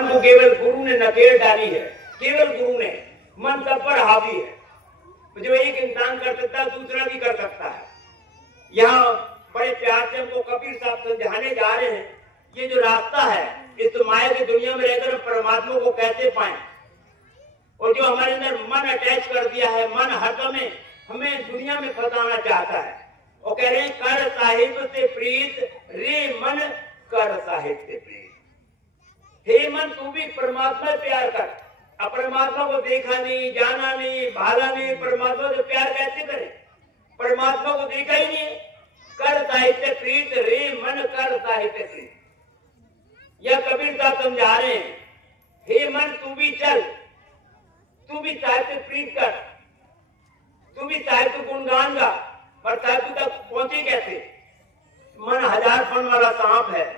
मन को केवल गुरु ने नकेल डाली है, केवल गुरु ने। मन सब पर हावी है, जो एक इंसान कर सकता है दूसरा भी कर सकता है। यहाँ बड़े प्यार से हमको कबीर साहब समझाने जा रहे हैं, ये जो रास्ता है इस माया की दुनिया में रहकर परमात्मा को कैसे पाएं। और जो हमारे अंदर मन अटैच कर दिया है, मन हरदम हमें दुनिया में फंसाना चाहता है। और कह रहे हैं कर साहिब से प्रीत रे मन, कर साहिब से प्रीत। हे मन तू भी परमात्मा प्यार कर। अब परमात्मा को देखा नहीं, जाना नहीं, भाला नहीं, परमात्मा से प्यार कैसे करे? परमात्मा को देखा ही नहीं। कर साहित्य प्रीत रे मन, कर साहित्य प्रीत। यह कबीर साहब समझा रहे हैं, हे मन तू भी चल, तू भी साहित्य प्रीत कर, तू भी साहित्य गुणगान गा। पर साहित्य तक पहुंचे कैसे? मन हजार फन वाला सांप है।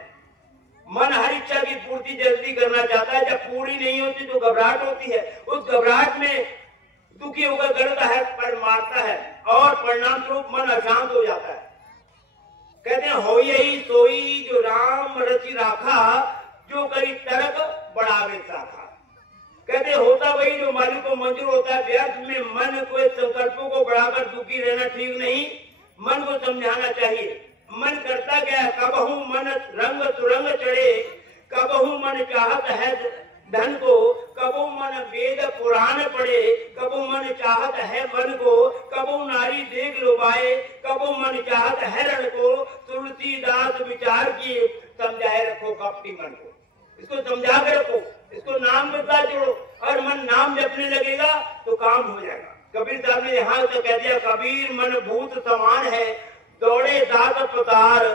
मन हर इच्छा की पूर्ति जल्दी करना चाहता है, जब पूरी नहीं होती तो घबराहट होती है। उस घबराहट में दुखी होकर गलत है पर मारता है और परिणाम स्वरूप मन अशांत हो जाता है। कहते हैं हो यही सोई जो राम रचि राखा, जो करी तरक बढ़ावे शाखा। कहते होता वही जो मालिक को मंजूर होता है। व्यर्थ में मन को संकल्पों को बढ़ाकर दुखी रहना ठीक नहीं, मन को समझाना चाहिए। मन करता क्या है? कबहू मन रंग सुरंग चढ़े, कबहू मन चाहत है धन को, कबहू मन वेद पुराण पढ़े, कबहू मन चाहत है वन को, कबहू नारी देख लुभाए, कबहू मन चाहत है रण को। तुलसीदास विचार किए, समझाए रखो कपटी मन को। इसको समझा के रखो, इसको नाम के साथ जोड़ो, और मन नाम जपने लगेगा तो काम हो जाएगा। कबीर साहब ने यहाँ तो कह दिया, कबीर मन भूत समान है, दौड़े दात पतार,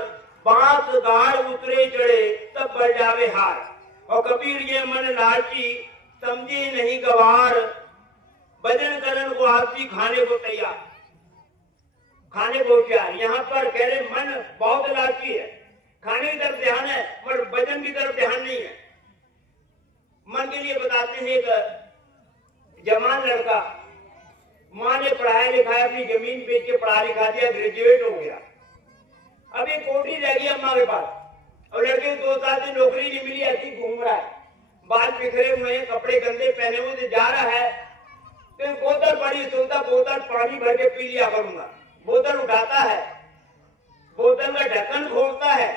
बांस गाड़ उतरे चढ़े, तब बढ़ जावे हार। और कबीर ये मन लालची, समझे नहीं गवार, भजन करन को आलसी, खाने को तैयार, खाने को होशियार। यहाँ पर कह रहे मन बहुत लालची है, खाने की तरफ ध्यान है पर भजन की तरफ ध्यान नहीं है। मन के लिए बताते हैं, एक जवान लड़का, माँ ने पढ़ाया लिखाया, अपनी जमीन बेच के पढ़ा लिखा दिया, ग्रेजुएट हो गया। अब एक कोठी रह गई अम्मा के पास, और लड़के 2 साल से नौकरी नहीं मिली, ऐसी घूम रहा है, बाल बिखरे हुए हैं, कपड़े गंदे पहने हुए से जा रहा है। तो बोतल पड़ी, सोचता बोतल पानी भर के पी लिया करूंगा। बोतल उठाता है, बोतल का ढक्कन खोलता है,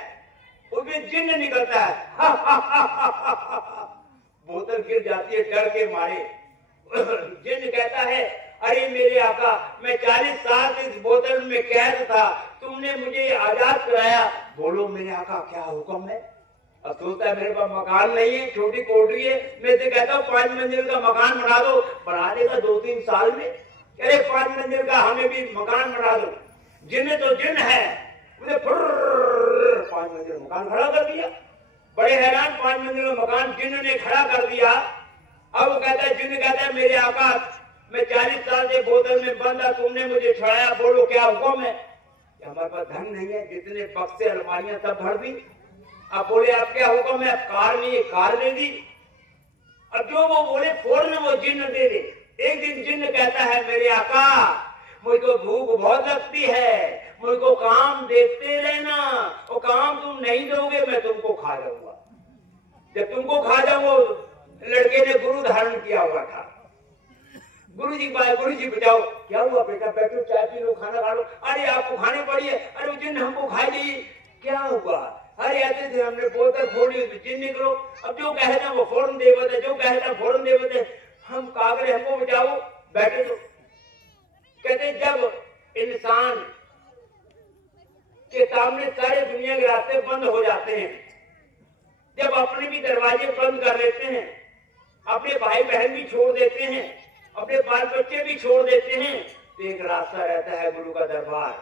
उसमें जिन्न निकलता है। हा, हा, हा, हा, हा, हा। बोतल गिर जाती है डर के मारे। जिन्न कहता है, अरे मेरे आका, मैं 40 साल से इस बोतल में कैद था, तुमने मुझे आजाद कराया, बोलो मेरे आका क्या हुक्म है? अब सोचता है मेरे पास मकान नहीं है, छोटी कोठरी है, मैं से कहता हूँ 5 मंजिल का मकान बना दो, बना देगा 2-3 साल में। अरे 5 मंजिल का हमें भी मकान बना दो। जिन्न तो जिन्न है, मुझे 5 मंजिल मकान खड़ा कर दिया। बड़े हैरान, 5 मंजिल का मकान जिन्न ने खड़ा कर दिया। अब वो कहता है, जिन्न कहता है, मेरे आका मैं 40 साल से बोतल में बंद था, तुमने मुझे छुड़ाया, बोलो क्या हुक्म है? हमारे पास धन नहीं है, जितने बक्से अलमारियां सब भर दी। अब बोले आप क्या हुक्म है? कार नहीं है, कार ले दी। अब जो वो बोले फौरन वो जिन्न दे दे। एक दिन जिन्न कहता है, मेरे आका मुझको भूख बहुत लगती है, मुझको काम देखते रहना, और काम तुम नहीं दोगे मैं तुमको खा जाऊंगा। जब तुमको खा जाऊंगा, लड़के ने गुरु धारण किया हुआ था। गुरु जी बचाओ। क्या हुआ बेटा? बैठो, चाय पी लो, खाना खा लो। अरे आपको खाने पड़ी है? अरे जिन हमको खाई ली। क्या हुआ? अरे ऐसे थे, हमने बोतल फोड़ी, जिन निकलो। अब जो कहते हैं वो फौरन देवत है, जो कहते हैं फौरन देवत है। हम कागरे, हमको बचाओ, बैठे तो। कहते जब इंसान के सामने सारे दुनिया के रास्ते बंद हो जाते हैं, जब अपने भी दरवाजे बंद कर लेते हैं, अपने भाई बहन भी छोड़ देते हैं, अपने बाल बच्चे भी छोड़ देते हैं, तो एक रास्ता रहता है गुरु का दरबार,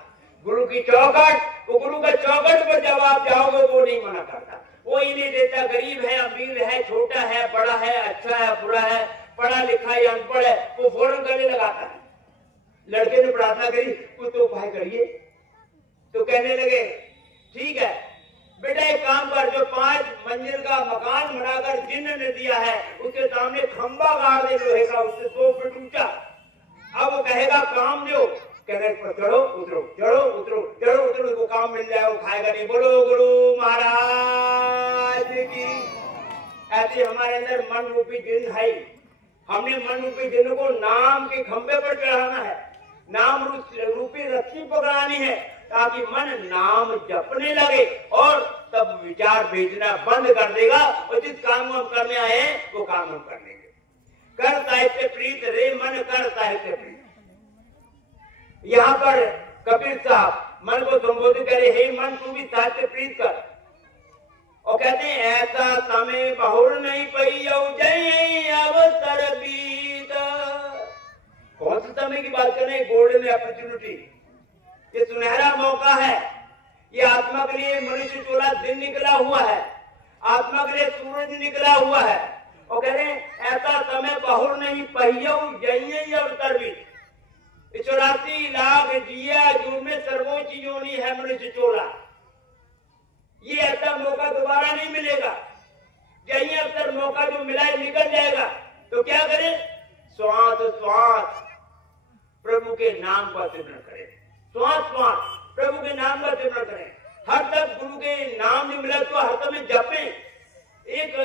गुरु की चौखट। वो गुरु का चौखट पर जब आप जाओगे वो नहीं मना करता, वो ही नहीं देता। गरीब है, अमीर है, छोटा है, बड़ा है, अच्छा है, बुरा है, पढ़ा लिखा है, अनपढ़ है, वो फौरन गले लगाता है। लड़के ने प्रार्थना करी, कुछ तो उपाय करिए। तो कहने लगे ठीक है बेटा, एक काम कर, जो 5 मंजिल का मकान बनाकर जिन्न ने दिया है, उसके सामने खंबा गाड़ दे लोहे का, उससे 2 फीट ऊंचा। अब वो कहेगा काम दो, कहने पर चढ़ो उतरो, चढ़ो उतरो, चढ़ो उतरो, उसको काम मिल जाए, वो खाएगा नहीं। बोलो गुरु महाराज की। ऐसे हमारे अंदर मन रूपी जिन है, हमने मन रूपी जिन को नाम के खंभे पर चढ़ाना है, नाम रूपी रस्सी पकड़ानी है, ताकि मन नाम जपने लगे और तब विचार भेजना बंद कर देगा और जिस काम को हम करने आए हैं वो काम हम कर लेंगे। कर साहित्य प्रीत रे मन, कर साहित्य प्रीत। यहाँ पर कबीर साहब मन को संबोधित करे, हे मन तू भी साहित्य प्रीत कर। और कहते हैं ऐसा समय बहुर नहीं पई अवसर बीत। कौन से समय की बात कर रहे हैं? गोल्डन अपॉर्चुनिटी, ये सुनहरा मौका है। ये आत्मा के लिए मनुष्य चोला दिन निकला हुआ है, आत्मा के लिए सूरज निकला हुआ है। और कह रहे हैं ऐसा समय बहुर नहीं पई अवसर बीत। 84 लाख जिया जो में सर्वोच्च योनि है मनुष्य चोला। ये ऐसा मौका दोबारा नहीं मिलेगा। यही अवसर मौका जो मिला है निकल जाएगा, तो क्या करें? श्वास श्वास प्रभु के नाम का सिमरन करें, श्वास श्वास प्रभु के नाम का सिमरन करें। हर तक गुरु के नाम नहीं मिला तो हर समय जपें, एक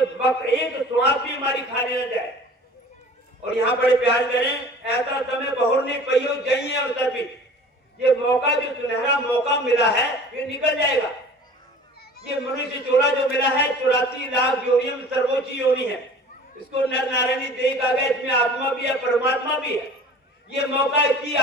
श्वास भी हमारी खाली न जाए। और यहाँ बड़े प्यार करें, ऐसा समय बहुर नहीं पइयो जई अवसर भी। ये मौका जो सुनहरा मौका मिला है ये निकल जाएगा। ये मनुष्य चोला जो मिला है 84 लाख योनियों में सर्वोच्च योनि है। इसको नर नारायणी देख आ गए, इसमें आत्मा भी है परमात्मा भी है। ये मौका इसी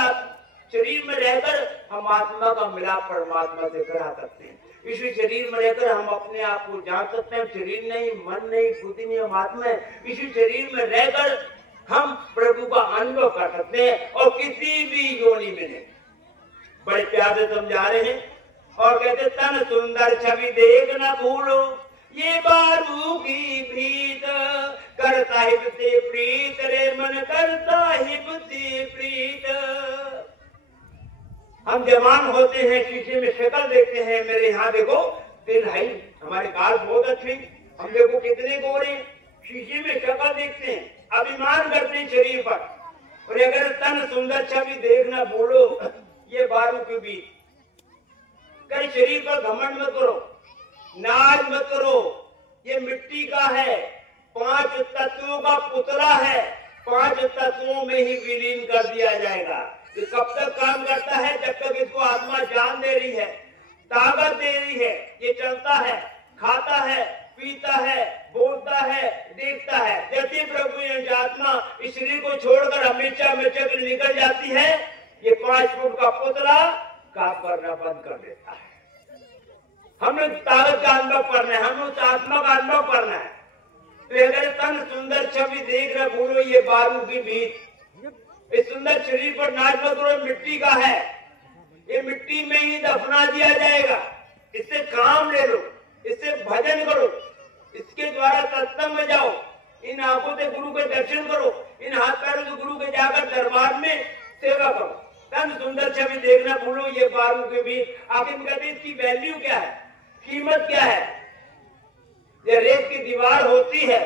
शरीर में रहकर हम आत्मा का मिलाप परमात्मा से करा सकते हैं। इसी शरीर में रहकर हम अपने आप को जान सकते हैं। शरीर नहीं, मन नहीं, बुद्धि नहीं, हम आत्मा है। इसी शरीर में रहकर हम प्रभु का अनुभव कर सकते हैं और किसी भी योनि में नहीं। बड़े प्यार से समझा रहे हैं और कहते तन सुंदर छवि देख न भूलो, ये बारू की प्रीत कर साहिब से प्रीत रे मन, कर साहिब से प्रीत। हम जवान होते हैं, शीशे में शक्ल देखते हैं, मेरे यहाँ देखो दिल है, हमारे बाल बहुत अच्छे, हम देखो कितने गोरे, शीशे में शक्ल देखते हैं, अभिमान करते हैं शरीर पर। और अगर तन सुंदर छवि देखना बोलो, ये बारू के बीच कहीं शरीर पर घमंड मत करो, नाज मत करो। ये मिट्टी का है, 5 तत्वों का पुतला है, 5 तत्वों में ही विलीन कर दिया जाएगा। ये कब तक काम करता है? जब तक इसको आत्मा जान दे रही है, ताकत दे रही है। ये चलता है, खाता है, पीता है, बोलता है, देखता है। जैसे प्रभु ये आत्मा इस शरीर को छोड़कर हमेशा निकल जाती है, ये 5 फुट का पुतला काम करना बंद कर देता है। हमें ताकत का अनुभव करना है, हमें उस आत्मा का अनुभव करना है। तो अगर तन सुंदर छवि देख रहे बोलो, ये बारू की बीच, इस सुंदर शरीर पर नाच मत करो, मिट्टी का है, ये मिट्टी में ही दफना दिया जाएगा। इससे काम ले लो, इससे भजन करो, इसके द्वारा सत्संग में जाओ, इन आंखों से गुरु के दर्शन करो, इन हाथ पैरों से गुरु के जाकर दरबार में सेवा करो। तन सुंदर छवि देखना भूलो, ये बारू के बीच। आखिर कहते हैं इसकी वैल्यू क्या है, कीमत क्या है? ये रेत की दीवार होती है,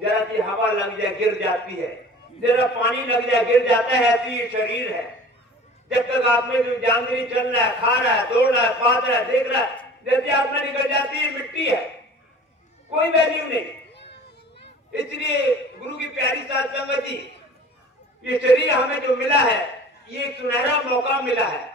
जरा सी हवा लग जाए गिर जाती है, जरा पानी लग जाए गिर जाता है। ऐसी ये शरीर है, जब तक आप में जो जानकारी चल रहा है, खा रहा है, दौड़ रहा है, पात रहा है, देख रहा है, जैसे आत्मा निकल जाती है मिट्टी है, कोई वैल्यू नहीं। इसलिए गुरु की प्यारी साध संगत जी, ये शरीर हमें जो मिला है, ये एक सुनहरा मौका मिला है।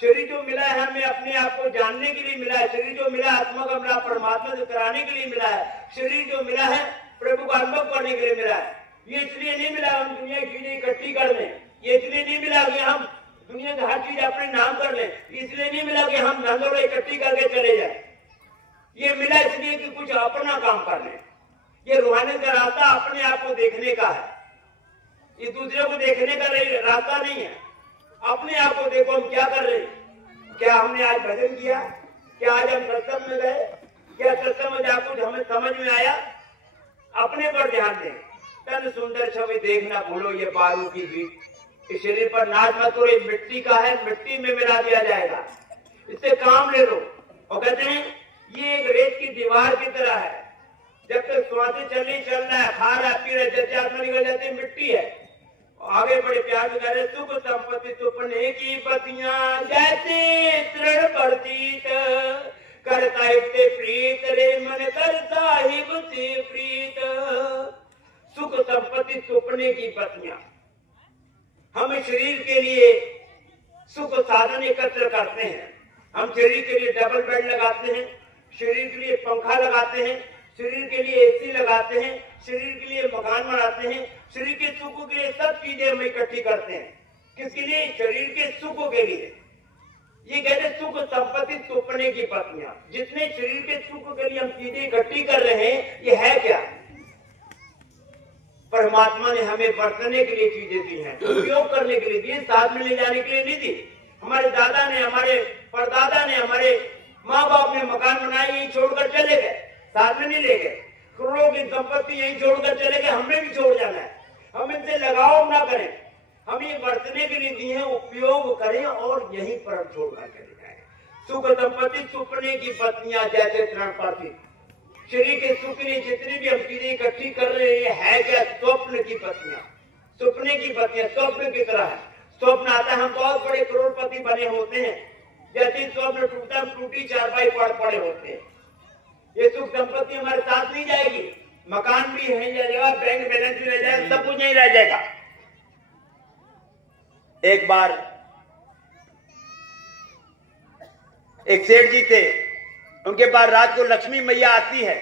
शरीर जो मिला है हमें अपने आप को जानने के लिए मिला है। शरीर जो मिला है आत्मा का मिला, परमात्मा से कराने के लिए मिला है। शरीर जो मिला है प्रभु का अनुभव करने के लिए मिला है। ये इसलिए नहीं मिला हम दुनिया की चीजें इकट्ठी कर लें, ये इसलिए नहीं मिला कि हम दुनिया की हर चीज अपने नाम कर लें, इसलिए नहीं मिला कि हम धंधों इकट्ठी करके चले जाए। ये मिला इसलिए कि कुछ अपना काम कर लें। ये रूहानियत का रास्ता अपने आप को देखने का है, ये दूसरे को देखने का रास्ता नहीं है। अपने आप को देखो, हम क्या कर रहे हैं। क्या हमने आज भजन किया? क्या आज हम सत्संग में गए? क्या सत्संग में जाकर कुछ हमें समझ में आया? अपने पर ध्यान दें। तन सुंदर छवि देखना भूलो, ये बारू की बीच। इस शरीर पर नाच मत करो, ये मिट्टी का है, मिट्टी में मिला दिया जाएगा। इससे काम ले लो। और कहते हैं ये एक रेत की दीवार की तरह है, जब तक श्वासें चल रहा है, खा रहा है, पी रहा है, जैसे आत्मा निकल जाती है मिट्टी है। आगे बड़े प्यार से कह रहे, सुख संपत्ति सुपने की पतियां जैसे तृण प्रतीत, कर साहिब ते प्रीत रे मन कर साहिब ते प्रीत। सुख संपत्ति सुपने की पत्नियां। हम शरीर के लिए सुख साधन एकत्र करते हैं। हम शरीर के लिए डबल बेड लगाते हैं, शरीर के लिए पंखा लगाते हैं, शरीर के लिए एसी लगाते हैं, शरीर के लिए मकान बनाते हैं, शरीर के सुख के लिए सब चीजें हम इकट्ठी करते हैं। किसके लिए? शरीर के सुख के लिए। ये कहते सुख संपत्ति सुपने की पत्नियां। जितने शरीर के सुख के लिए हम चीजें इकट्ठी कर रहे हैं, ये है क्या? परमात्मा ने हमें बरतने के लिए चीजें दी हैं, उपयोग करने के लिए दी, साथ में ले जाने के लिए नहीं दी। हमारे दादा ने, हमारे परदादा ने, हमारे माँ बाप ने मकान बनाए, यही छोड़कर चले गए, साथ में नहीं ले गए। करोड़ों की संपत्ति यही छोड़कर चले गए, हमने भी छोड़ जाना है। हम इनसे लगाव ना करें, हम ये बरतने के लिए दी है, उपयोग करें और यहीं पर छोड़कर चले जाए। सुख संपत्ति सुपने की पत्नियां जैसे तृण परसी। शरीर के सुख के लिए जितनी भी हम चीजें इकट्ठी कर रहे हैं, है क्या? स्वप्न की पत्नियां, सुपने की पत्नियां। स्वप्न की तरह है। स्वप्न आता है, हम बहुत बड़े करोड़पति बने होते हैं, जैसे स्वप्न टूटा, टूटी चारपाई पड़े होते हैं। ये सुख संपत्ति हमारे साथ नहीं जाएगी। मकान भी नहीं जाएगा, बैंक बैलेंस भी रह जाएगा, सब कुछ नहीं रह जाएगा। एक बार एक सेठ जी थे, उनके पास रात को लक्ष्मी मैया आती है।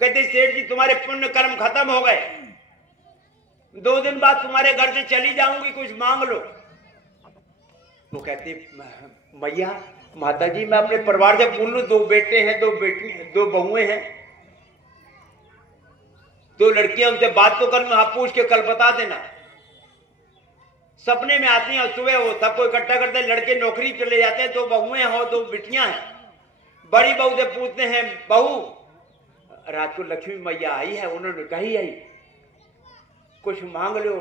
कहते सेठ जी तुम्हारे पुण्य कर्म खत्म हो गए, 2 दिन बाद तुम्हारे घर से चली जाऊंगी, कुछ मांग लो। वो कहती मैया, माता जी मैं अपने परिवार से पूछ लूं, 2 बेटे हैं, 2 बेटी हैं, 2 बहुएं हैं, 2 लड़कियां, उनसे बात तो कर, आप पूछ के कल बता देना। सपने में आती हैं और सुबह वो सबको इकट्ठा करते हैं, लड़के नौकरी चले जाते हैं, 2 बहुएं हैं और 2 बिटियां हैं। बड़ी बहू से पूछते हैं, बहू रात को लक्ष्मी मैया आई है, उन्होंने कही आई कुछ मांग लो,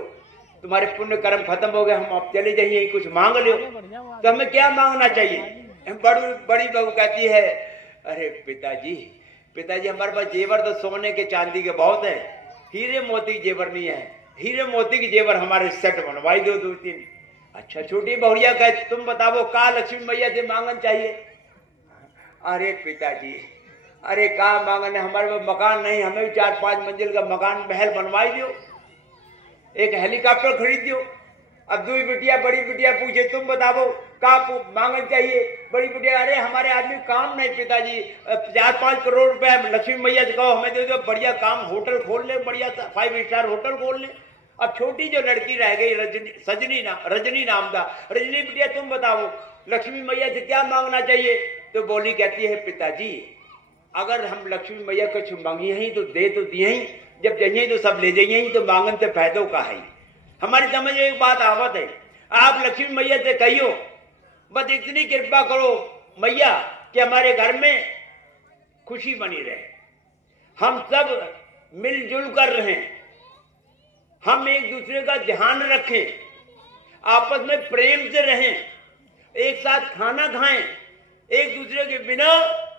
तुम्हारे पुण्य कर्म खत्म हो गए, हम आप चले जाइए, कुछ मांग लो। तो हमें क्या मांगना चाहिए? बड़ी बहू कहती है, अरे पिताजी हमारे पास जेवर तो सोने के चांदी के बहुत है, हीरे मोती जेवर नहीं है, हीरे मोती की जेवर हमारे सेट बनवाई दो 2-3। अच्छा छोटी बहुरिया कहे, तुम बताओ का लक्ष्मी मैया से मांगन चाहिए? अरे पिताजी, अरे का मांगन है, हमारे पास मकान नहीं, हमें भी 4-5 मंजिल का मकान महल बनवाई दो, एक हेलीकॉप्टर खरीद दो। अब 2 बिटिया, बड़ी बिटिया पूछे तुम बताओ का मांगन चाहिए? बड़ी बिटिया, अरे हमारे आदमी काम नहीं पिताजी, 4-5 करोड़ रुपए लक्ष्मी मैया से कहो हमें दे दो, बढ़िया काम होटल खोल ले, बढ़िया 5 स्टार होटल खोल ले। अब छोटी जो लड़की रह गई रजनी नाम था, रजनी बिटिया तुम बताओ लक्ष्मी मैया से क्या मांगना चाहिए? तो बोली कहती है, पिताजी अगर हम लक्ष्मी मैया कुछ मांगी ही तो दे तो दिए ही, जब जाइए तो सब ले जाइए ही, तो मांगन से फायदों का है। हमारी समझ में एक बात आवत है, आप लक्ष्मी मैया से कहियो बस इतनी कृपा करो मैया कि हमारे घर में खुशी बनी रहे, हम सब मिलजुल कर रहें, हम एक दूसरे का ध्यान रखें, आपस में प्रेम से रहें, एक साथ खाना खाएं, एक दूसरे के बिना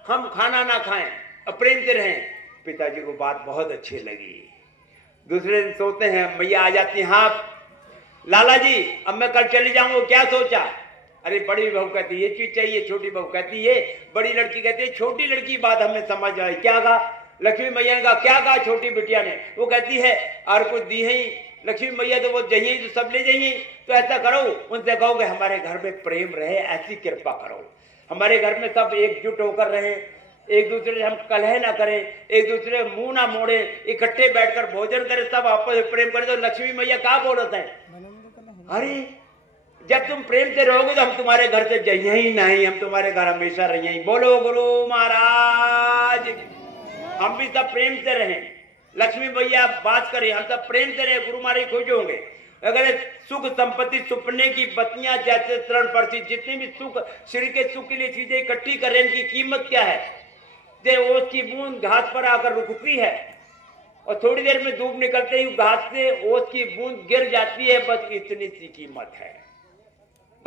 हम खाना ना खाएं और प्रेम से रहें। पिताजी को बात बहुत अच्छी लगी। दूसरे दिन सोते हैं, मैया आ जाती हैं, हाँ लाला जी अब मैं कल चली जाऊंगा, क्या सोचा? अरे बड़ी बहू कहती ये चीज चाहिए, छोटी बहू कहती ये, बड़ी लड़की कहती है, छोटी लड़की बात हमें समझ आई, क्या कहा? लक्ष्मी मैया ने कहा, क्या कहा छोटी बिटिया ने? वो कहती है और कुछ दी है लक्ष्मी मैया तो वो जाइए तो सब ले जाइए, तो ऐसा करो उनसे कहो कि हमारे घर में प्रेम रहे, ऐसी कृपा करो, हमारे घर में सब एकजुट होकर रहे, एक दूसरे से हम कलह ना करें, एक दूसरे मुंह ना मोड़े, इकट्ठे बैठकर भोजन करें, सब आपस में प्रेम करें। तो लक्ष्मी मैया क्या बोलते हैं, अरे जब तुम प्रेम से रहोगे तो हम तुम्हारे घर से जाइए ही नहीं, हम तुम्हारे घर हमेशा रहिए। बोलो गुरु महाराज, हम भी सब प्रेम से रहें, लक्ष्मी मैया बात करें, हम सब प्रेम से रहे, गुरु महाराज खुश होंगे। अगर सुख संपत्ति सुपने की बत्तियां जैसे तृण परसी, जितने भी सुख शरीर के सुख के लिए चीजें इकट्ठी करें, इनकी कीमत क्या है? ओस की बूंद घास पर आकर रुकती है और थोड़ी देर में धूप निकलते ही घास से ओस की बूंद गिर जाती है, बस इतनी सी कीमत है,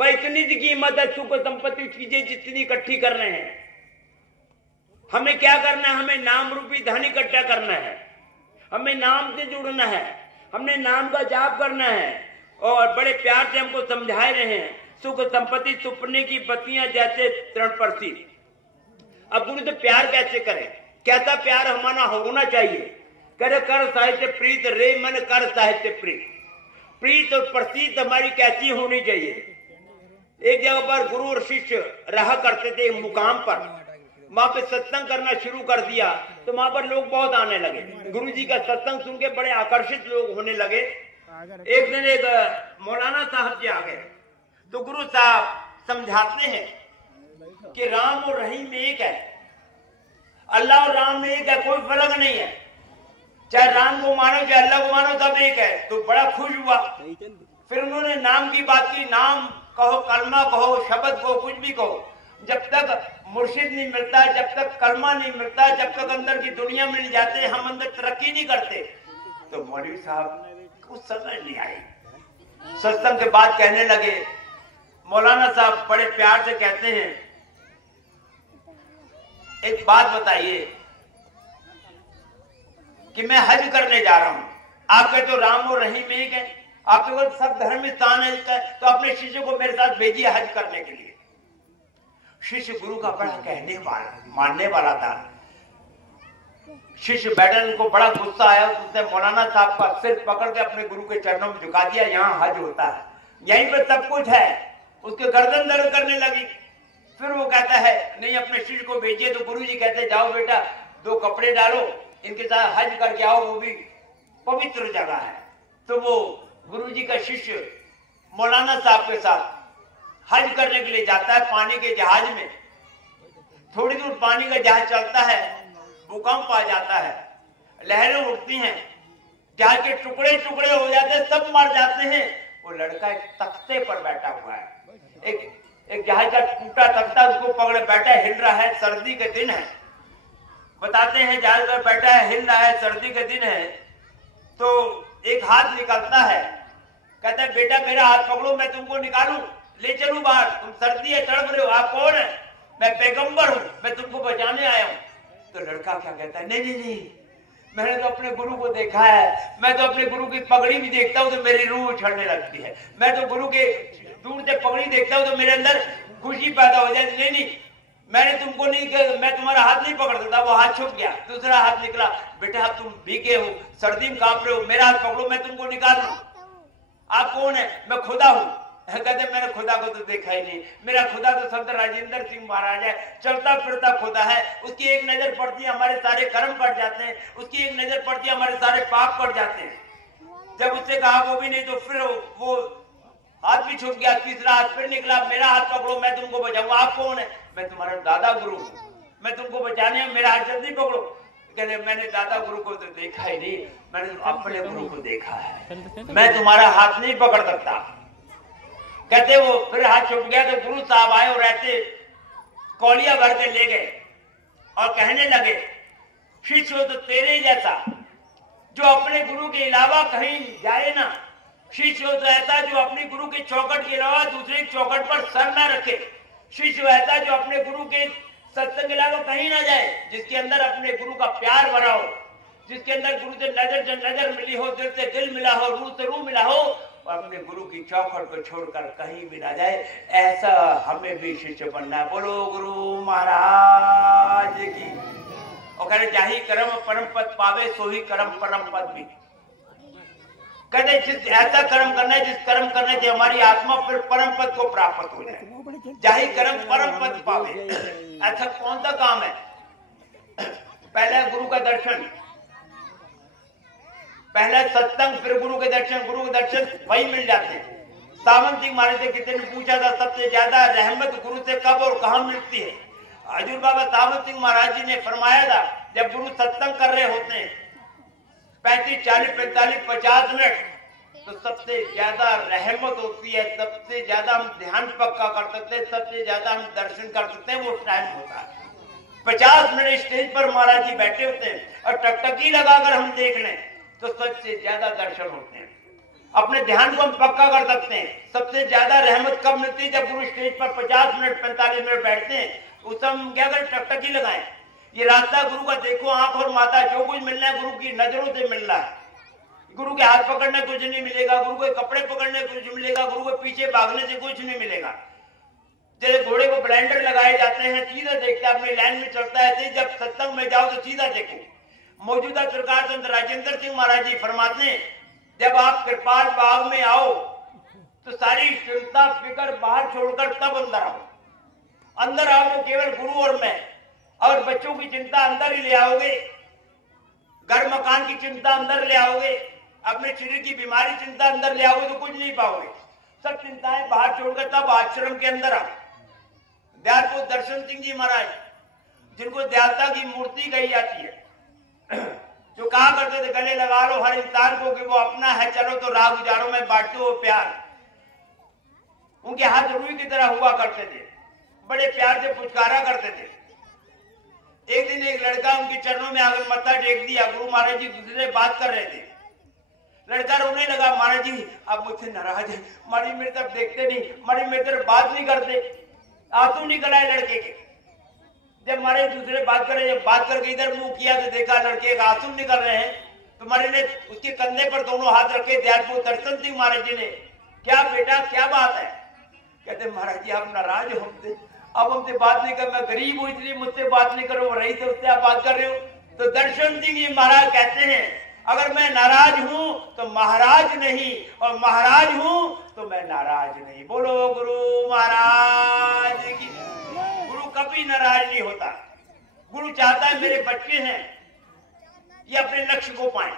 बस इतनी सी कीमत है सुख संपत्ति चीजें जितनी इकट्ठी कर रहे हैं। हमें क्या करना है? हमें नाम रूपी धन इकट्ठा करना है, हमें नाम से जुड़ना है, हमने नाम का जाप करना है। और बड़े प्यार से हमको समझाए रहे हैं, सुख संपत्ति सुपने की बत्तियां जैसे तृण परसी। अब गुरु से प्यार कैसे करें, कैसा प्यार हमारा होना चाहिए? करे कर साहित्य प्रीत रे मन कर साहित्य प्रीत। प्रीत और प्रतीत हमारी कैसी होनी चाहिए? एक जगह पर गुरु और शिष्य रहा करते थे मुकाम पर, वहां पे सत्संग करना शुरू कर दिया तो वहां पर लोग बहुत आने लगे। गुरु जी का सत्संग सुन के बड़े आकर्षित लोग होने लगे। एक दिन एक मौलाना साहब जी आ गए तो गुरु साहब समझाते हैं कि राम और रहीम एक है, अल्लाह और राम में एक है, कोई फर्क नहीं है। चाहे राम को मानो चाहे अल्लाह को मानो, सब एक है। तो बड़ा खुश हुआ। फिर उन्होंने नाम की बात की, नाम कहो, कलमा कहो, शब्द कहो, कुछ भी कहो, जब तक मुर्शिद नहीं मिलता, जब तक कलमा नहीं मिलता, जब तक अंदर की दुनिया मिल जाते, हम अंदर तरक्की नहीं करते। तो मौलवी साहब कुछ समझ नहीं आई। सत्संग के बाद कहने लगे, मौलाना साहब बड़े प्यार से कहते हैं, एक बात बताइए कि मैं हज करने जा रहा हूं, आप कहते हो राम और रहीम एक है, आपके वो सब धर्म स्थान है, तो अपने शिष्य को मेरे साथ भेजिए हज करने के लिए। शिष्य गुरु का बड़ा कहने वाला, मानने वाला था। शिष्य बैठा, उनको बड़ा गुस्सा आया। उसने मौलाना साहब का सिर पकड़ के अपने गुरु के चरणों में झुका दिया। यहाँ हज होता है, यहीं पर सब कुछ है। उसके गर्दन दर्द करने लगी। फिर वो कहता है नहीं, अपने शिष्य को भेजिए। तो गुरु जी कहते जाओ बेटा, 2 कपड़े डालो, इनके साथ हज करके आओ, वो भी पवित्र जगह है। तो वो गुरु जी का शिष्य मौलाना साहब के साथ हज करने के लिए जाता है पानी के जहाज में। थोड़ी दूर पानी का जहाज चलता है, भूकंप आ जाता है, लहरें उठती हैं, जहाज के टुकड़े टुकड़े हो जाते हैं, सब मर जाते हैं। वो लड़का एक तख्ते पर बैठा हुआ है, एक जहाज का टूटा तख्ता उसको पकड़े बैठा है, हिल रहा है, सर्दी के दिन है। बताते हैं जहाज पर बैठा है, हिल रहा है, सर्दी के दिन है। तो एक हाथ निकलता है, कहता है बेटा मेरा हाथ पकड़ो, मैं तुमको निकालूं, ले चलूं बाहर, तुम सर्दी है, तड़प रहे हो। आप कौन है? मैं पैगंबर हूं, मैं तुमको बचाने आया हूं। तो लड़का क्या कहता है, नहीं नहीं नहीं, मैंने तो अपने गुरु को देखा है, मैं तो अपने गुरु की पगड़ी भी देखता हूं तो मेरी रूह उछलने लगती है, मैं तो गुरु के दूर से पगड़ी देखता हूं तो मेरे अंदर खुशी पैदा हो जाती। नहीं नहीं, मैंने तुमको नहीं, मैं तुम्हारा हाथ नहीं पकड़ सकता। वो हाथ छुप गया, दूसरा हाथ निकला, बेटा अब तुम भीगे हो, सर्दी में कांप रहे हो, मेरा हाथ पकड़ो, मैं तुमको निकाल लूं। आप कौन है? मैं खुदा हूं। कहते मैंने खुदा को तो देखा ही नहीं, मेरा खुदा तो संत राजेंद्र सिंह महाराज है, चलता फिरता खुदा है। उसकी एक नजर पड़ती है हमारे सारे कर्म कट जाते हैं, उसकी एक नजर पड़ती है हमारे सारे पाप कट जाते हैं। जब उससे कहा वो भी नहीं, तो फिर वो हाथ भी छूट गया, तीसरा हाथ फिर निकला, मेरा हाथ पकड़ो, मैं तुमको बचाऊंगा। आप कौन है? मैं तुम्हारा दादा गुरु हूं, मैं तुमको बचाने हैं, मेरा हाथ जल्दी पकड़ो। कहते मैंने दादा गुरु को तो देखा ही नहीं, मैंने तो अपने गुरु को देखा है, मैं तुम्हारा हाथ नहीं पकड़ सकता। कहते वो फिर हाथ छूट गया। तो गुरु साहब आए और ऐसे कौलिया भर के ले गए और कहने लगे, शिष्य हो तो तेरे जैसा जो अपने गुरु के अलावा कहीं जाए ना, शिष्य हो तो ऐसा जो अपने गुरु के चौखट के अलावा दूसरे चौखट पर सर न रखे, शिष्य ऐसा जो अपने गुरु के सत्संग के अलावा कहीं ना जाए, जिसके अंदर अपने गुरु का प्यार भरा हो, जिसके अंदर गुरु से नजर मिली हो, दिल से दिल मिला हो, रूह से रूह मिला हो, और अपने गुरु की चौखट को छोड़कर कहीं भी ना जाए। ऐसा हमें भी शिष्य बनना है। बोलो गुरु महाराज की। और कहते जाहि कर्म परम पद पावे, सो ही कर्म परम पद भी। कहते जिस ऐसा कर्म करना है, जिस कर्म करने से हमारी आत्मा फिर परम पद को प्राप्त हो जाए। जाहि कर्म परम पद पावे, ऐसा कौन सा काम है? पहले गुरु का दर्शन, पहले सत्संग, फिर गुरु के दर्शन। गुरु के दर्शन वही मिल जाते हैं। सावंत सिंह महाराज से किसी ने पूछा था सबसे ज्यादा रहमत गुरु से कब और कहां मिलती है? हजूर बाबा सावंत सिंह महाराज जी ने फरमाया था, जब गुरु सत्संग कर रहे होते हैं 35, 40, 45, 50 मिनट, तो सबसे ज्यादा रहमत होती है, सबसे ज्यादा हम ध्यान पक्का कर सकते हैं, सबसे ज्यादा हम दर्शन कर सकते हैं, वो टाइम होता है 50 मिनट स्टेज पर महाराज जी बैठे होते हैं और टकटकी लगाकर हम देख लें तो सबसे ज्यादा दर्शन होते हैं। अपने ध्यान को हम पक्का कर सकते हैं। सबसे ज्यादा रहमत कब मिलती है? जब गुरु स्टेज पर 50 मिनट 45 मिनट बैठते हैं, उस समय हम क्या करें? टकटकी लगाएं। ये रास्ता गुरु का देखो, आंख और माथा, जो कुछ मिलना है गुरु की नजरों से मिल रहा है। गुरु के हाथ पकड़ने कुछ नहीं मिलेगा, गुरु के कपड़े पकड़ने कुछ मिलेगा, गुरु के पीछे भागने से कुछ नहीं मिलेगा। जैसे घोड़े को ब्लेंडर लगाए जाते हैं, सीधा देखते अपनी लाइन में चलता है, जब सत्संग में जाओ तो सीधा देखो। मौजूदा सरकार संत राजेंद्र सिंह महाराज जी फरमाते हैं, जब आप कृपाल बाग में आओ तो सारी चिंता फिक्र बाहर छोड़कर तब अंदर आओ। अंदर आओ तो केवल गुरु और मैं और बच्चों की चिंता अंदर ही ले आओगे, घर मकान की चिंता अंदर ले आओगे, अपने शरीर की बीमारी चिंता अंदर ले आओगे तो कुछ नहीं पाओगे। सब चिंताएं बाहर छोड़कर तब आश्रम के अंदर आओ। दयालपुर दर्शन सिंह जी महाराज, जिनको दयालता की मूर्ति कही जाती है, जो कहा करते थे गले लगा लो हर इंसान को कि वो अपना है, चलो तो राह गुजारो में बांटो वो प्यार। उनके हाथ रुई की तरह हुआ करते थे, बड़े प्यार से पुचकारा करते थे। एक दिन एक लड़का उनके चरणों में आकर मत्था टेक दिया। गुरु महाराज जी दूसरे बात कर रहे थे, लड़का रोने लगा, महाराज जी आप मुझसे नाराज है, महाराज मेरे तरफ देखते नहीं, महाराज मेरे तरफ बात नहीं करते। आंसू निकल आए लड़के के। जब महाराज दूसरे बात कर रहे, जब बात करके इधर मुंह किया तो देखा लड़के के आंसू निकल रहे हैं, तो महाराज ने उसके कंधे पर दोनों हाथ रखे। दयालपुर दर्शन सिंह महाराज जी ने, क्या बेटा क्या बात है? कहते महाराज जी आप नाराज हो हमसे, अब हमसे बात नहीं कर, मैं गरीब हूं इसलिए मुझसे बात नहीं करो, रही तो उससे आप बात कर रहे हो। तो दर्शन सिंह जी महाराज कहते हैं, अगर मैं नाराज हूं तो महाराज नहीं, और महाराज हूं तो मैं नाराज नहीं। बोलो गुरु महाराज की। गुरु कभी नाराज नहीं होता। गुरु चाहता है मेरे बच्चे हैं ये अपने लक्ष्य को पाएं।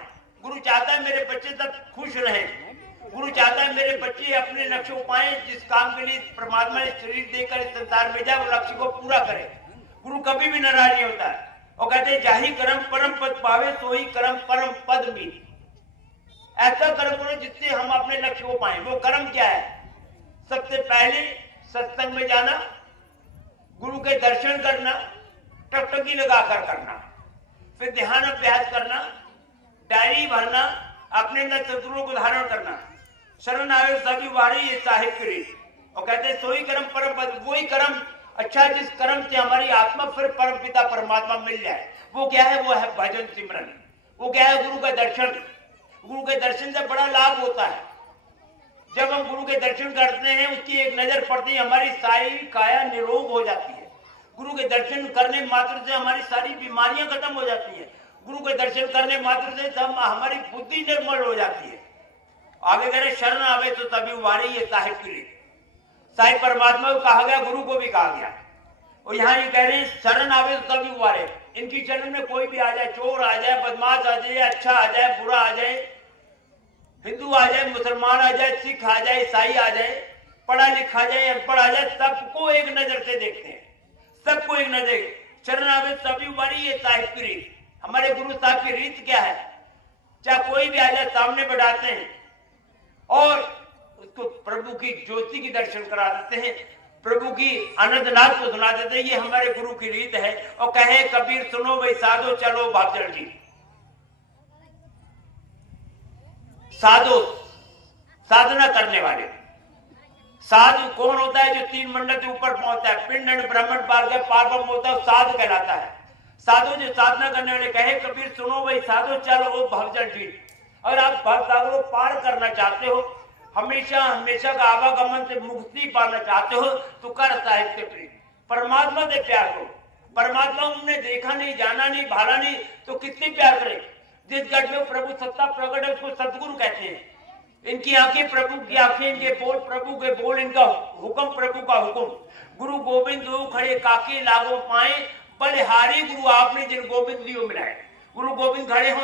गुरु चाहता है मेरे बच्चे सब खुश रहें। गुरु चाहता है मेरे बच्चे अपने लक्ष्य को पाएं, जिस काम के लिए परमात्मा ने शरीर देकर इस संसार में जाए वो लक्ष्य को पूरा करे। गुरु कभी भी नाराज नहीं होता है। और कहते जाहि कर्म परम पद पावे, सोई कर्म परम पद मीत। ऐसा कर्म करो जिससे हम अपने लक्ष्य को पाएं। वो कर्म क्या है? सबसे पहले सत्संग में जाना, गुरु के दर्शन करना, टकटकी लगाकर करना, फिर ध्यान अभ्यास करना, डायरी भरना, अपने अंदर सद्गुरु को धारण करना, शरण आए सभी वारी ये साहिब की रीत। और कहते हैं सोई कर्म परम पद, वही कर्म अच्छा जिस कर्म से हमारी आत्मा फिर परम पिता परमात्मा मिल जाए। वो क्या है? वो है भजन सिमरन। वो क्या है? गुरु का दर्शन। गुरु के दर्शन से बड़ा लाभ होता है। जब हम गुरु के दर्शन करते हैं, उसकी एक नजर पड़ती है, हमारी सारी काया निरोग हो जाती है। गुरु के दर्शन करने मात्र से हमारी सारी बीमारियां खत्म हो जाती है। गुरु के दर्शन करने मात्र से हमारी बुद्धि निर्मल हो जाती है। आगे कह रहे शरण आवे तो तभी उबारे ये साहिब की रीत। साहिब परमात्मा को कहा गया, गुरु को भी कहा गया। और यहाँ ये कह रहे हैं शरण आवे तो तभी उबारे। इनकी शरण में कोई भी आ जाए, चोर आ जाए, बदमाश आ जाए, अच्छा आ जाए, बुरा आ जाए, हिंदू आ जाए, मुसलमान आ जाए, सिख आ जाए, ईसाई आ जाए, पढ़ा लिखा जाए, अनपढ़ आ जाए, सबको एक नजर से देखते हैं। सबको एक नजर। शरण आवे तभी उबारी ये साहिब की रीत। हमारे गुरु साहब की रीत क्या है? चाहे कोई भी आ जाए सामने बढ़ाते हैं और उसको प्रभु की ज्योति की दर्शन करा देते हैं, प्रभु की आनंदनाद को सुना देते हैं। ये हमारे गुरु की रीत है। और कहे कबीर सुनो भाई साधो चलो भागचल जी। साधो साधना करने वाले। साधु कौन होता है? जो 3 मंडल के ऊपर पहुंचता है, पिंड ब्राह्मण पार के पार ब्रह्म होता है, साधु कहलाता है। साधु जो साधना करने वाले। कहे कबीर सुनो भाई साधो चलो भागचल जी। अगर आप भवसागर को पार करना चाहते हो, हमेशा हमेशा का आवागमन से मुक्ति पाना चाहते हो, तो कर साहिब से प्रेम, परमात्मा से प्यार करो। परमात्मा उन्होंने देखा नहीं, जाना नहीं, भाला नहीं, तो कितनी प्यार करे। जिस घट में प्रभु सत्ता प्रकट है उसको सतगुरु कहते हैं। इनकी आंखें प्रभु की आंखें, इनके बोल प्रभु के बोल, इनका हुक्म प्रभु का हुक्म। गुरु गोविंद दो खड़े काके लागो पाए, बलिहारी गुरु आपने जिन गोविंद लियो मिलाए। गुरु गोविंद खड़े हो